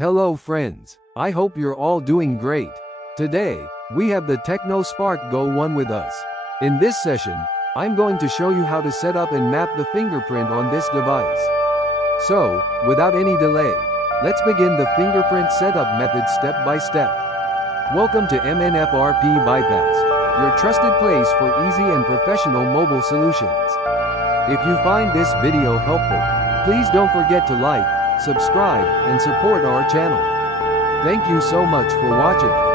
Hello friends, I hope you're all doing great. Today, we have the Tecno Spark Go 1 with us. In this session, I'm going to show you how to set up and map the fingerprint on this device. So, without any delay, let's begin the fingerprint setup method step by step. Welcome to MN Frp Bypass, your trusted place for easy and professional mobile solutions. If you find this video helpful, please don't forget to like, subscribe, and support our channel. Thank you so much for watching.